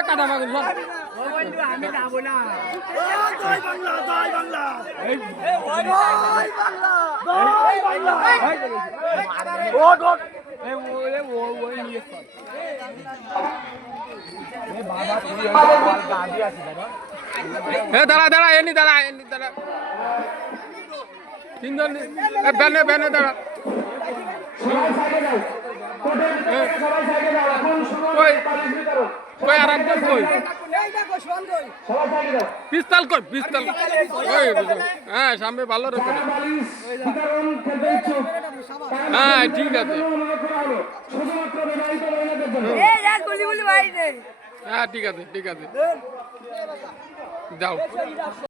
কাটা মাগুর আমি যাবো না জয় বাংলা জয় বাংলা এই জয় বাংলা জয় বাংলা ও গড এই ওই নিয়ে চল এ বাবা তুই গাড়ি আছে দাদা দাঁড়া এনি দাঁড়া তিনজন ব্যানে দাঁড়া কই আরাম কর কই পিস্তল ওই হ্যাঁ সামনে ভালো রে হ্যাঁ ঠিক আছে হ্যাঁ ঠিক আছে যাও